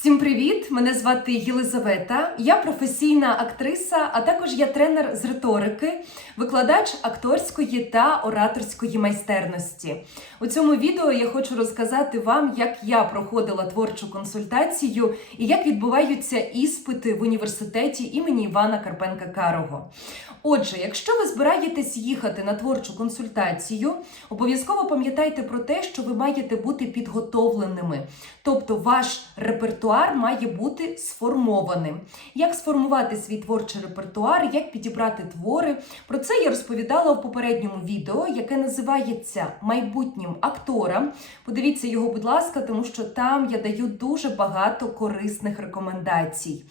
Всім привіт! Мене звати Єлизавета. Я професійна актриса, а також я тренер з риторики, викладач акторської та ораторської майстерності. У цьому відео я хочу розказати вам, як я проходила творчу консультацію і як відбуваються іспити в університеті імені Івана Карпенка Карого. Отже, якщо ви збираєтесь їхати на творчу консультацію, обов'язково пам'ятайте про те, що ви маєте бути підготовленими, тобто ваш репертуар має бути сформованим. Як сформувати свій творчий репертуар, як підібрати твори? Про це я розповідала в попередньому відео, яке називається Майбутнім акторам. Подивіться його, будь ласка, тому що там я даю дуже багато корисних рекомендацій.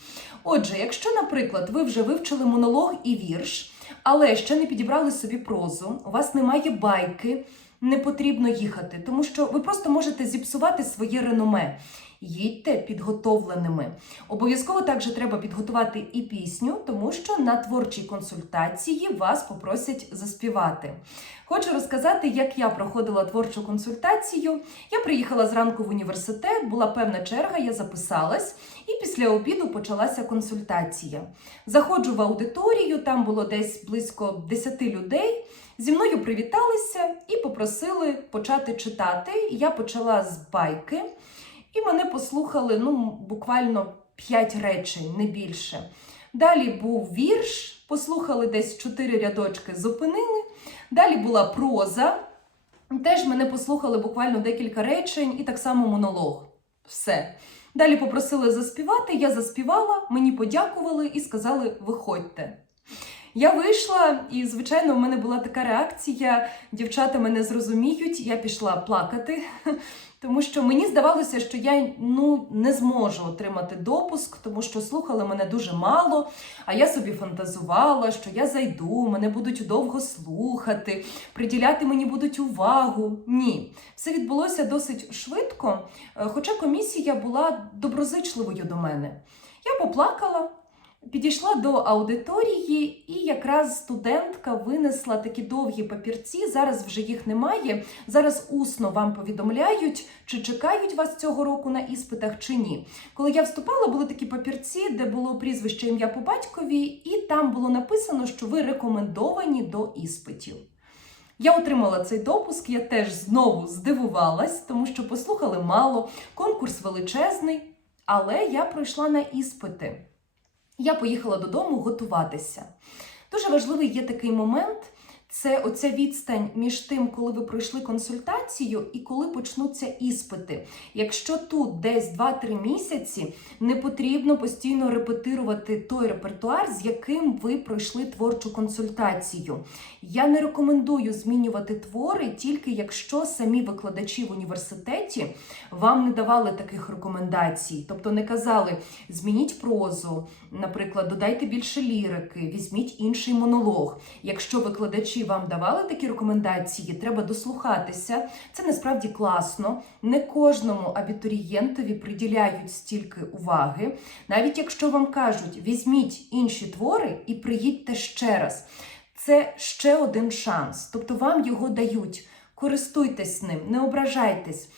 Отже, якщо, наприклад, ви вже вивчили монолог і вірш, але ще не підібрали собі прозу, у вас немає байки, не потрібно їхати, тому що ви просто можете зіпсувати своє реноме. Їдьте підготовленими. Обов'язково також треба підготувати і пісню, тому що на творчій консультації вас попросять заспівати. Хочу розказати, як я проходила творчу консультацію. Я приїхала зранку в університет, була певна черга, я записалась, і після обіду почалася консультація. Заходжу в аудиторію, там було десь близько 10 людей. Зі мною привіталися і попросили почати читати. Я почала з байки, і мене послухали ну, буквально 5 речень, не більше. Далі був вірш, послухали десь 4 рядочки, зупинили. Далі була проза. Теж мене послухали буквально декілька речень, і так само монолог. Все. Далі попросили заспівати, я заспівала, мені подякували і сказали: виходьте. Я вийшла, і, звичайно, в мене була така реакція: дівчата мене зрозуміють, я пішла плакати, тому що мені здавалося, що я ну, не зможу отримати допуск, тому що слухали мене дуже мало. А я собі фантазувала, що я зайду, мене будуть довго слухати, приділяти мені будуть увагу. Ні, все відбулося досить швидко, е, хоча комісія була доброзичливою до мене. Я поплакала. Підійшла до аудиторії, і якраз студентка винесла такі довгі папірці. Зараз вже їх немає. Зараз усно вам повідомляють, чи чекають вас цього року на іспитах, чи ні. Коли я вступала, були такі папірці, де було прізвище ім'я по батькові, і там було написано, що ви рекомендовані до іспитів. Я отримала цей допуск, я теж знову здивувалась, тому що послухали мало, конкурс величезний, але я пройшла на іспити. Я поїхала додому готуватися. Дуже важливий є такий момент. Це оця відстань між тим, коли ви пройшли консультацію і коли почнуться іспити. Якщо тут десь 2-3 місяці, не потрібно постійно репетирувати той репертуар, з яким ви пройшли творчу консультацію. Я не рекомендую змінювати твори тільки якщо самі викладачі в університеті вам не давали таких рекомендацій, тобто не казали змініть прозу, наприклад, додайте більше лірики, візьміть інший монолог. Якщо викладачі вам давали такі рекомендації, треба дослухатися. Це насправді класно. Не кожному абітурієнтові приділяють стільки уваги. Навіть якщо вам кажуть, візьміть інші твори і приїдьте ще раз. Це ще один шанс. Тобто вам його дають. Користуйтесь ним, не ображайтесь,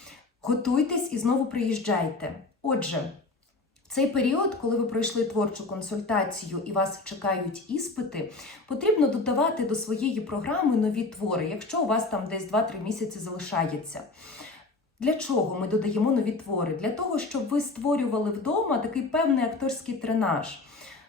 готуйтесь і знову приїжджайте. Отже. Цей період, коли ви пройшли творчу консультацію і вас чекають іспити, потрібно додавати до своєї програми нові твори, якщо у вас там десь 2-3 місяці залишається. Для чого ми додаємо нові твори? Для того, щоб ви створювали вдома такий певний акторський тренаж.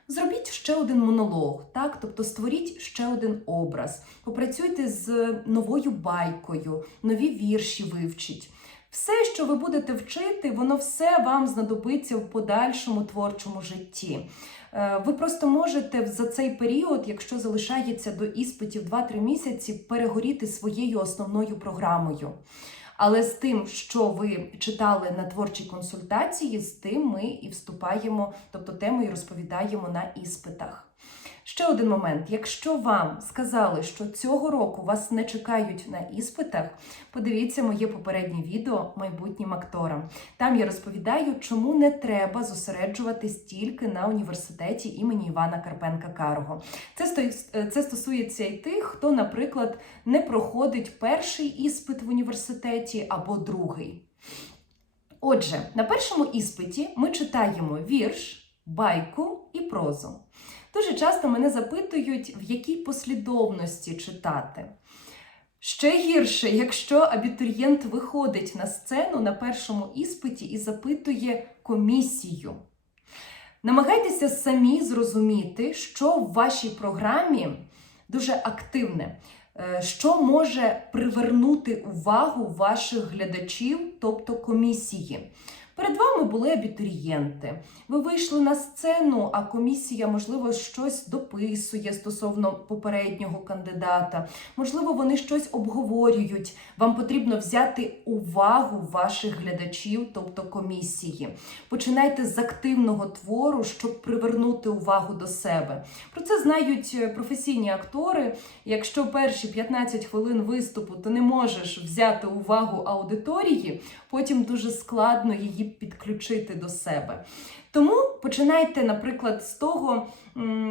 Зробіть ще один монолог, так? тобто створіть ще один образ, попрацюйте з новою байкою, нові вірші вивчіть. Все, що ви будете вчити, воно все вам знадобиться в подальшому творчому житті. Е, ви просто можете за цей період, якщо залишається до іспитів 2-3 місяці, перегоріти своєю основною програмою. Але з тим, що ви читали на творчій консультації, з тим ми і вступаємо, тобто теми і розповідаємо на іспитах. Ще один момент: якщо вам сказали, що цього року вас не чекають на іспитах, подивіться моє попереднє відео майбутнім акторам. Там я розповідаю, чому не треба зосереджуватись тільки на університеті імені Івана Карпенка Карого. Це це стосується і тих, хто, наприклад, не проходить перший іспит в університеті або другий. Отже, на першому іспиті ми читаємо вірш, байку і прозу. Дуже часто мене запитують, в якій послідовності читати. Ще гірше, якщо абітурієнт виходить на сцену на першому іспиті і запитує комісію. Намагайтеся самі зрозуміти, що в вашій програмі дуже активне, е, що може привернути увагу ваших глядачів, тобто комісії. Перед вами були абітурієнти. Ви вийшли на сцену, а комісія, можливо, щось дописує стосовно попереднього кандидата. Можливо, вони щось обговорюють. Вам потрібно взяти увагу ваших глядачів, тобто комісії. Починайте з активного твору, щоб привернути увагу до себе. Про це знають е, професійні актори. Якщо перші 15 хвилин виступу ти не можеш взяти увагу аудиторії, потім дуже складно її підключити до себе. Тому починайте, наприклад, з того,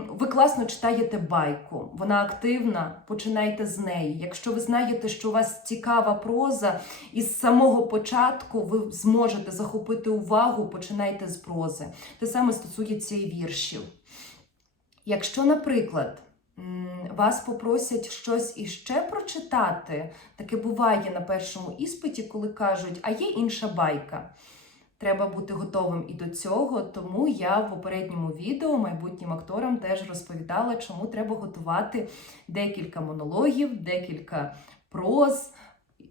ви класно читаєте байку, вона активна, починайте з неї. Якщо ви знаєте, що у вас цікава проза, і з самого початку ви зможете захопити увагу, починайте з прози. Те саме стосується і віршів. Якщо, наприклад, вас попросять щось іще прочитати, таке буває на першому іспиті, коли кажуть, а є інша байка. Треба бути готовим і до цього, тому я в попередньому відео майбутнім акторам теж розповідала, чому треба готувати декілька монологів, декілька проз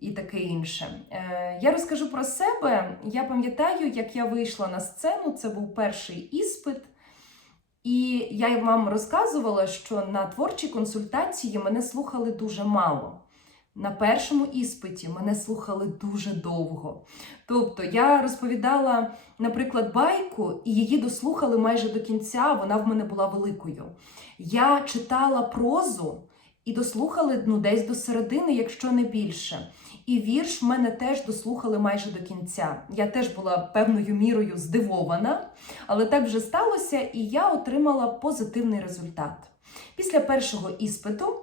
і таке інше. Е, я розкажу про себе. Я пам'ятаю, як я вийшла на сцену, це був перший іспит. Я вам розказувала, що на творчій консультації мене слухали дуже мало. На першому іспиті мене слухали дуже довго. Тобто я розповідала, наприклад, байку, і її дослухали майже до кінця, вона в мене була великою. Я читала прозу і дослухали ну, десь до середини, якщо не більше. І вірш в мене теж дослухали майже до кінця. Я теж була певною мірою здивована, але так вже сталося, і я отримала позитивний результат. Після першого іспиту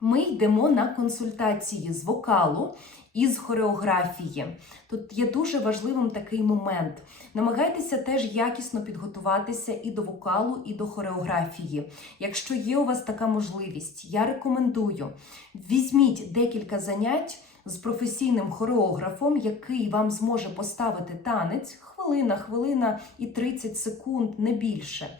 ми йдемо на консультації з вокалу і з хореографії. Тут є дуже важливим такий момент. Намагайтеся теж якісно підготуватися і до вокалу, і до хореографії. Якщо є у вас така можливість, я рекомендую візьміть декілька занять з професійним хореографом, який вам зможе поставити танець хвилина, хвилина і 30 секунд, не більше.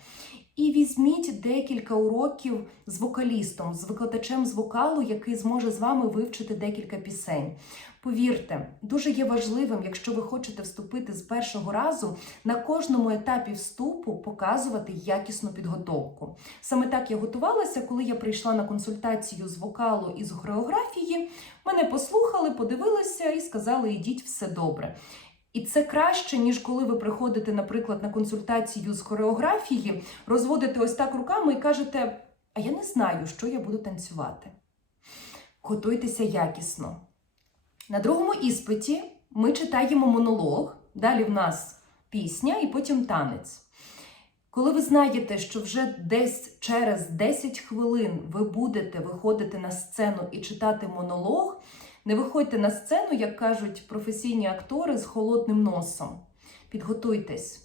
І візьміть декілька уроків з вокалістом, з викладачем з вокалу, який зможе з вами вивчити декілька пісень. Повірте, дуже є важливим, якщо ви хочете вступити з першого разу, на кожному етапі вступу показувати якісну підготовку. Саме так я готувалася, коли я прийшла на консультацію з вокалу і з хореографії. Мене послухали, подивилися і сказали: ідіть все добре. І це краще, ніж коли ви приходите, наприклад, на консультацію з хореографії, розводите ось так руками і кажете: А я не знаю, що я буду танцювати. Готуйтеся якісно. На другому іспиті ми читаємо монолог, далі в нас пісня і потім танець. Коли ви знаєте, що вже десь через 10 хвилин ви будете виходити на сцену і читати монолог, не виходьте на сцену, як кажуть професійні актори, з холодним носом. Підготуйтесь.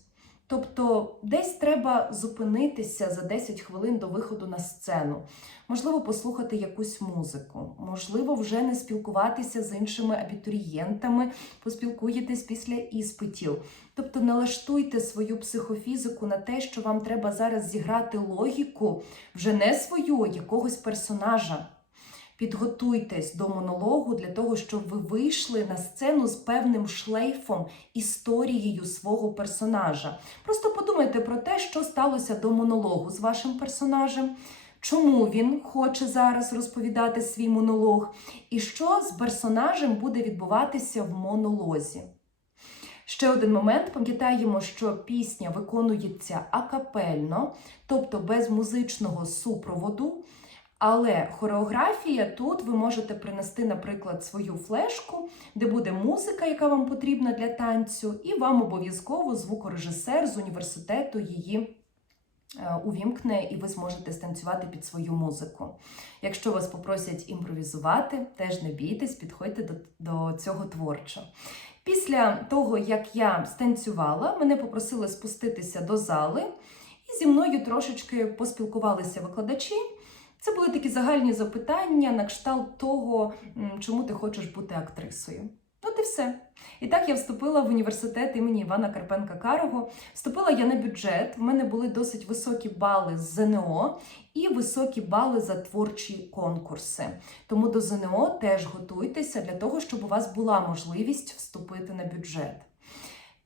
Тобто, десь треба зупинитися за 10 хвилин до виходу на сцену. Можливо, послухати якусь музику, можливо, вже не спілкуватися з іншими абітурієнтами, поспілкуєтесь після іспитів. Тобто налаштуйте свою психофізику на те, що вам треба зараз зіграти логіку, вже не свою, якогось персонажа. Підготуйтесь до монологу для того, щоб ви вийшли на сцену з певним шлейфом, історією свого персонажа. Просто подумайте про те, що сталося до монологу з вашим персонажем, чому він хоче зараз розповідати свій монолог, і що з персонажем буде відбуватися в монолозі. Ще один момент: пам'ятаємо, що пісня виконується акапельно, тобто без музичного супроводу. Але хореографія тут ви можете принести, наприклад, свою флешку, де буде музика, яка вам потрібна для танцю, і вам обов'язково звукорежисер з університету її е, увімкне, і ви зможете станцювати під свою музику. Якщо вас попросять імпровізувати, теж не бійтесь, підходьте до, до цього творчо. Після того, як я станцювала, мене попросили спуститися до зали, і зі мною трошечки поспілкувалися викладачі. Це були такі загальні запитання на кшталт того, чому ти хочеш бути актрисою. От і все. І так я вступила в університет імені Івана Карпенка Карого. Вступила я на бюджет. В мене були досить високі бали з ЗНО і високі бали за творчі конкурси. Тому до ЗНО теж готуйтеся для того, щоб у вас була можливість вступити на бюджет.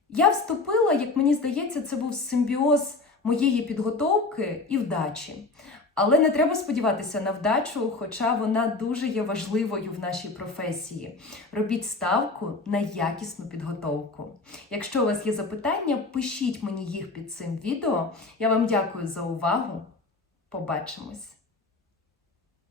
Я вступила, як мені здається, це був симбіоз моєї підготовки і вдачі. Але не треба сподіватися на вдачу, хоча вона дуже є важливою в нашій професії. Робіть ставку на якісну підготовку. Якщо у вас є запитання, пишіть мені їх під цим відео. Я вам дякую за увагу. Побачимось!